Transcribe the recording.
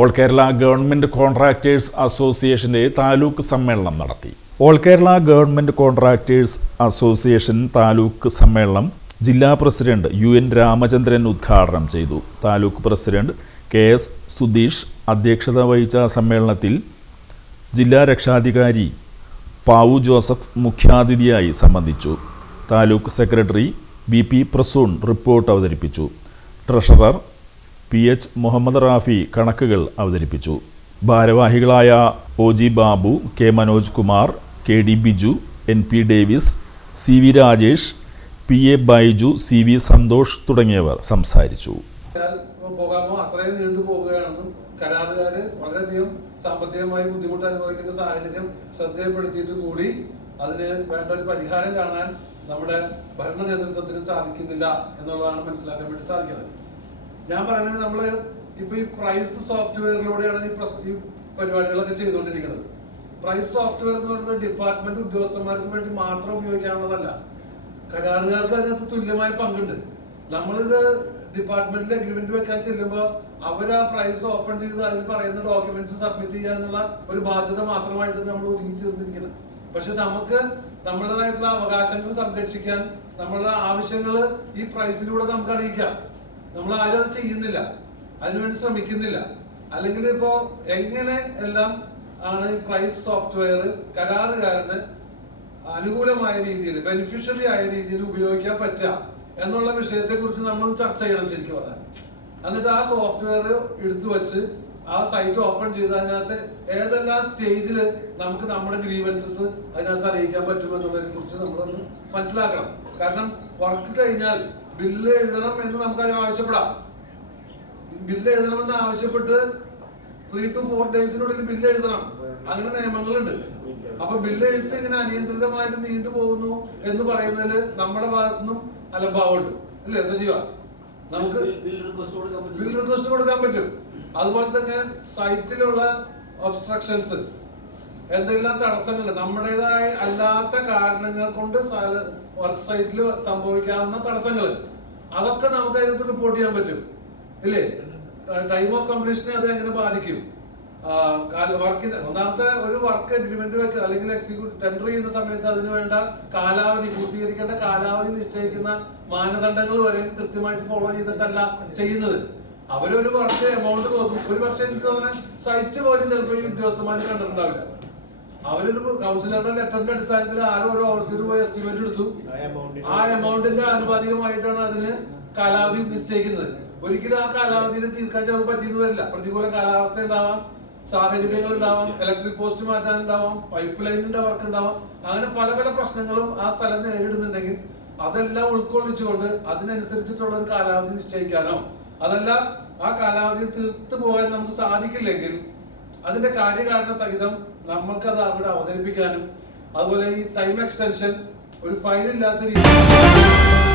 All Kerala government contractors അസോസിയേഷൻ്റെ താലൂക്ക് സമ്മേളനം നടത്തി. All Kerala government contractors association taluk സമ്മേളനം ജില്ലാ പ്രസിഡന്റ് UN രാമചന്ദ്രൻ ഉദ്ഘാടനം ചെയ്തു. താലൂക്ക് പ്രസിഡന്റ് KS സുധീഷ് അധ്യക്ഷത വഹിച്ച സമ്മേളനത്തിൽ ജില്ലാ രക്ഷാധികാരി പാവു ജോസഫ് മുഖ്യാതിഥിയായി സംബന്ധിച്ചു. Taluk secretary BP Prasoon report അവതരിപ്പിച്ചു. ട്രഷറർ PH മുഹമ്മദ് റാഫി കണക്കുകൾ അവതരിപ്പിച്ചു. ഭാരവാഹികളായ OG Babu, K Manoj Kumar, KD Biju, NP Davis, CV Rajesh, PA Baiju, CV Santhosh തുടങ്ങിയവർ സംസാരിച്ചു. അത്രയും നീണ്ടുപോകുകയാണെന്നും കരാറുകാർ വളരെയധികം സാമ്പത്തികമായി ബുദ്ധിമുട്ട് അനുഭവിക്കുന്ന സാഹചര്യം ശ്രദ്ധയപ്പെടുത്തിയിട്ട് കൂടി അതിന് വേണ്ട ഒരു പരിഹാരം കാണാൻ നമ്മുടെ ഭരണ നേതൃത്വത്തിന് സാധിക്കുന്നില്ല എന്നുള്ളതാണ് മനസ്സിലാക്കാൻ വേണ്ടി സാധിക്കുന്നത്. ഞാൻ പറയുന്നത് നമ്മള് ഇപ്പൊ ഈ പ്രൈസ് സോഫ്റ്റ്വെയറിലൂടെയാണ് ഈ പരിപാടികളൊക്കെ ചെയ്തുകൊണ്ടിരിക്കുന്നത്. പ്രൈസ് സോഫ്റ്റ്വെയർ എന്ന് പറയുന്നത് ഡിപ്പാർട്ട്മെന്റ് ഉദ്യോഗസ്ഥന്മാർക്ക് വേണ്ടി മാത്രം ഉപയോഗിക്കാനുള്ളതല്ല, കരാറുകാർക്ക് അതിനകത്ത് തുല്യമായ പങ്കുണ്ട്. നമ്മളിത് ഡിപ്പാർട്ട്മെന്റിൽ അഗ്രിമെന്റ് വെക്കാൻ ചെല്ലുമ്പോൾ അവർ ആ പ്രൈസ് ഓപ്പൺ ചെയ്ത് അതിൽ പറയുന്ന ഡോക്യുമെന്റ്സ് സബ്മിറ്റ് ചെയ്യുക എന്നുള്ള ഒരു ബാധ്യത മാത്രമായിട്ട് നമ്മൾ ഒതുങ്ങി ചേർന്നിരിക്കുന്നത്. പക്ഷെ നമുക്ക് നമ്മുടേതായിട്ടുള്ള അവകാശങ്ങൾ സംരക്ഷിക്കാൻ നമ്മളുടെ ആവശ്യങ്ങൾ ഈ പ്രൈസിലൂടെ നമുക്ക് അറിയിക്കാം. നമ്മൾ ആരും അത് ചെയ്യുന്നില്ല, അതിനുവേണ്ടി ശ്രമിക്കുന്നില്ല. അല്ലെങ്കിൽ ഇപ്പോ എങ്ങനെ എല്ലാം ആണ് ഈ പ്രൈസ് സോഫ്റ്റ്വെയർ കരാറുകാരന് അനുകൂലമായ രീതിയിൽ ബെനിഫിഷ്യറി ആയ രീതിയിൽ ഉപയോഗിക്കാൻ പറ്റുക എന്നുള്ള വിഷയത്തെ കുറിച്ച് നമ്മൾ ചർച്ച ചെയ്യണം ശരിക്കും പറഞ്ഞാൽ. എന്നിട്ട് ആ സോഫ്റ്റ്വെയർ എടുത്തു വെച്ച് ആ സൈറ്റ് ഓപ്പൺ ചെയ്ത് അതിനകത്ത് ഏതെല്ലാം സ്റ്റേജിൽ നമുക്ക് നമ്മുടെ ഗ്രീവൻസസ് അതിനകത്ത് അറിയിക്കാൻ പറ്റുമെന്നുള്ളതിനെ കുറിച്ച് നമ്മളൊന്ന് മനസ്സിലാക്കണം. കാരണം വർക്ക് കഴിഞ്ഞാൽ ബില്ല് എഴുതണം എന്ന് നമുക്ക് അത് ആവശ്യപ്പെടാം. ബില്ല് എഴുതണമെന്ന് ആവശ്യപ്പെട്ട് 3 to 4 ഡേയ്സിനുള്ളിൽ ബില്ല് എഴുതണം, അങ്ങനെ നിയമങ്ങളുണ്ട്. അപ്പൊ ബില്ല് എഴുത്ത് ഇങ്ങനെ അനിയന്ത്രിതമായിട്ട് നീണ്ടുപോകുന്നു എന്ന് പറയുന്നതിൽ നമ്മുടെ ഭാഗത്തുനിന്നും അലംഭാവമുണ്ട് അല്ലേ സജീവ? നമുക്ക് ബിൽ റിക്വസ്റ്റ് കൊടുക്കാൻ പറ്റും. അതുപോലെ തന്നെ സൈറ്റിലുള്ള ഒബ്സ്ട്രക്ഷൻസ്, എന്തെല്ലാം തടസ്സങ്ങൾ നമ്മുടേതായ അല്ലാത്ത കാരണങ്ങൾ കൊണ്ട് വർക്ക് സൈറ്റിൽ സംഭവിക്കാവുന്ന തടസ്സങ്ങൾ, അതൊക്കെ നമുക്ക് അതിനകത്ത് റിപ്പോർട്ട് ചെയ്യാൻ പറ്റും ഇല്ലേ? ടൈം ഓഫ് കംപ്ലീഷനെ അത് എങ്ങനെ ബാധിക്കും? വർക്കിന് ഒന്നാമത്തെ ഒരു വർക്ക് അഗ്രിമെന്റ് വെക്കുക അല്ലെങ്കിൽ എക്സിക്യൂട്ട് ടെൻഡർ ചെയ്യുന്ന സമയത്ത് അതിന് വേണ്ട കാലാവധി, പൂർത്തീകരിക്കേണ്ട കാലാവധി നിശ്ചയിക്കുന്ന മാനദണ്ഡങ്ങൾ വരെ കൃത്യമായിട്ട് ഫോളോ ചെയ്തിട്ടല്ല ചെയ്യുന്നത്. അവരൊരു വർക്ക് എമൗണ്ട് നോക്കും. ഒരു പക്ഷേ എനിക്ക് തോന്നുന്നത് സൈറ്റ് പോലും ചിലപ്പോൾ ഈ ഉദ്യോഗസ്ഥന്മാർ കണ്ടിട്ടുണ്ടാവില്ല. അവരൊരു കൗൺസിലറുടെ ലെറ്ററിന്റെ അടിസ്ഥാനത്തിൽ ആരോ ഓരോ ഓവർസീർ പോയി എസ്റ്റിമേറ്റ് എടുത്തു, ആ എമൗണ്ടിന്റെ ആനുപാതികമായിട്ടാണ് അതിന് കാലാവധി നിശ്ചയിക്കുന്നത്. ഒരിക്കലും ആ കാലാവധിയിൽ തീർക്കാൻ ചിലപ്പോൾ പറ്റിയെന്ന് വരില്ല. പ്രതികൂല കാലാവസ്ഥ ഉണ്ടാവാം, സാഹചര്യങ്ങൾ ഉണ്ടാവാം, ഇലക്ട്രിക് പോസ്റ്റ് മാറ്റാനുണ്ടാവാം, പൈപ്പ് ലൈനിന്റെ വർക്ക് ഉണ്ടാവാം. അങ്ങനെ പല പല പ്രശ്നങ്ങളും ആ സ്ഥലം നേരിടുന്നുണ്ടെങ്കിൽ അതെല്ലാം ഉൾക്കൊള്ളിച്ചുകൊണ്ട് അതിനനുസരിച്ചിട്ടുള്ള ഒരു കാലാവധി നിശ്ചയിക്കാനോ അതല്ല ആ കാലാവധി തീർത്തു പോകാൻ നമുക്ക് സാധിക്കില്ലെങ്കിൽ അതിന്റെ കാര്യകാരണ സഹിതം നമുക്കത് അവിടെ അവതരിപ്പിക്കാനും അതുപോലെ ഈ ടൈം എക്സ്റ്റൻഷൻ ഒരു ഫൈൻ ഇല്ലാത്ത രീതിയിൽ